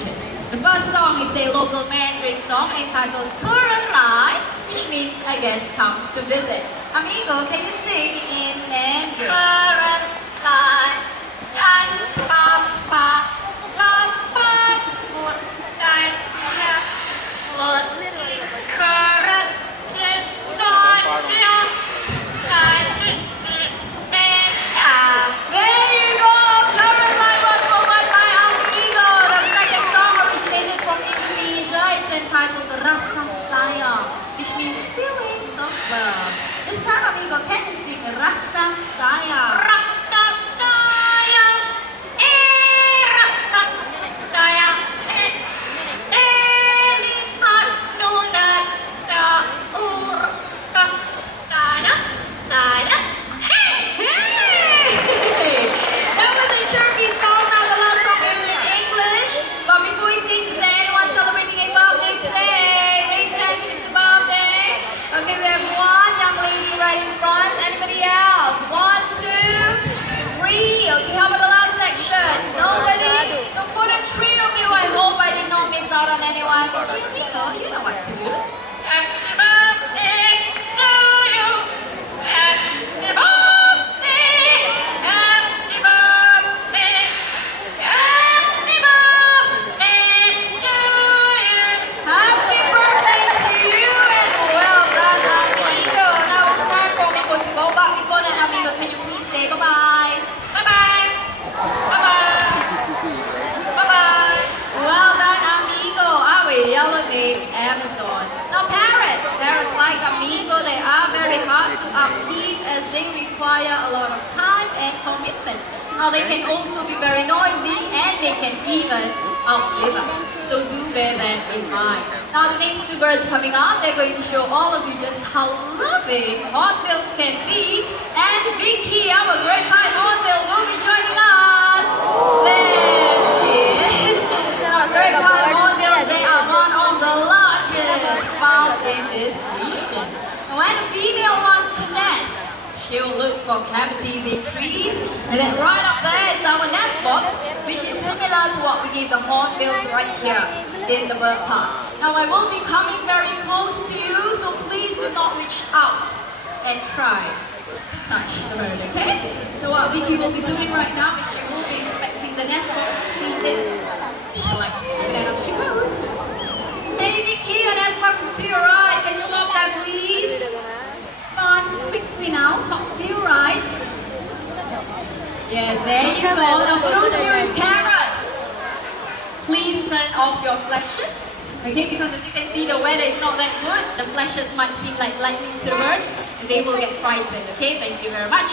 languages. The first song is a local Mandarin song entitled Current Line, which means a guest comes to visit. Amigo, can you sing in Mandarin? Current line, line, ba, ba, ba, ba, một cái nhà, một current line, There you go! Current Line was performed by Amigo. The second song originated from Indonesia. It's entitled Rasa Sayang, which means feelings of love. This time, Amigo, can you sing Rasa Sayang? rasa sayang, rasa sayang, lihat nuna taur, sayang, sayang. Hey! That was a Turkey song. Now the last song is in English. But before we sing, is there anyone celebrating a birthday today? Raise your hands if it's a birthday. Okay, we have one young lady right in front. Anybody else? 1, 2, 3. Okay, how about the last section? Nobody? So for the three of you, I hope I did not miss out on anyone. You know what to do. Happy birthday to you. Happy birthday. Happy birthday. Happy birthday to you. Happy birthday to you and well done, Amigo. Now it's time for Amigo to go back. Before that, Amigo, can you please say bye-bye? Bye-bye. Bye-bye. Bye-bye. Well done, Amigo. Our yellow named Amazon. Now parrots like Amigo, they are very hard to upkeep as they require a lot of time and commitment. Now they can also be very noisy and they can even outlive us. So do bear that in mind. Now the next two birds coming up, they're going to show all of you just how loving hornbills can be. And Vicky, our great white hornbill, will be joining us. There she is. Now great white hornbills, they are one of the largest found in this region. And when a female wants to nest, she'll look for cavities in trees, and then right up there is our nest box, which is similar to what we give the hornbills right here in the bird park. Now I will be coming very close to you, so please do not reach out and try to touch the bird, okay? So what Vicky will be doing right now is she will be inspecting the nest box to see if she likes it, and up she goes. Hey Vicky, your nest box is to your right. Can you lock that please? On quickly now, pop to your right. Yes, there you go. Now for those of you in parrots, please turn off your flashes. Okay, because as you can see, the weather is not that good. The flashes might seem like lightning to the birds, and they will get frightened. Okay, thank you very much.